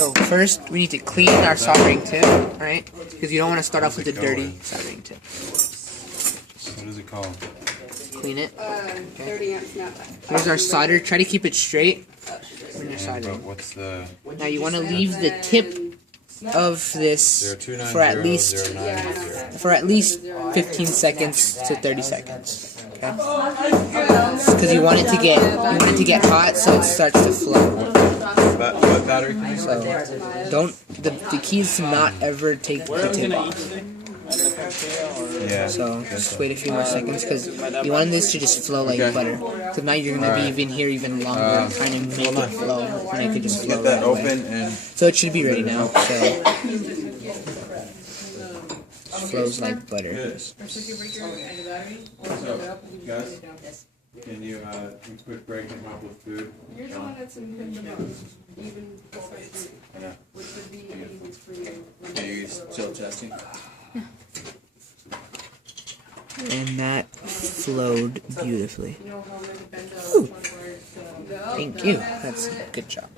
So first, we need to clean our soldering tip, right? Because you don't want to start off with a dirty soldering tip. What is it called? Clean it. Okay. 30 amp snap. Here's our solder. Try to keep it straight when you're But soldering. what's the... Now you want to leave the tip of this for at least 15 seconds to 30 seconds. Okay? Because you want it to get hot, so it starts to flow. What battery? So don't. The key is to not ever take the tip off. Yeah. So just wait a few more seconds because you want this to just flow like butter. So now you're gonna be even longer trying to make it flow, and it could just flow. Get that right away. open and... So it should be ready now. So flows like butter. What's up, guys? Can you do a quick break and help with food? You're the one that's been the most, even besides me, Yeah. which would be easiest for you. Are you still testing? And that flowed beautifully. You know how many bend Ooh. Thank you. That's a good job.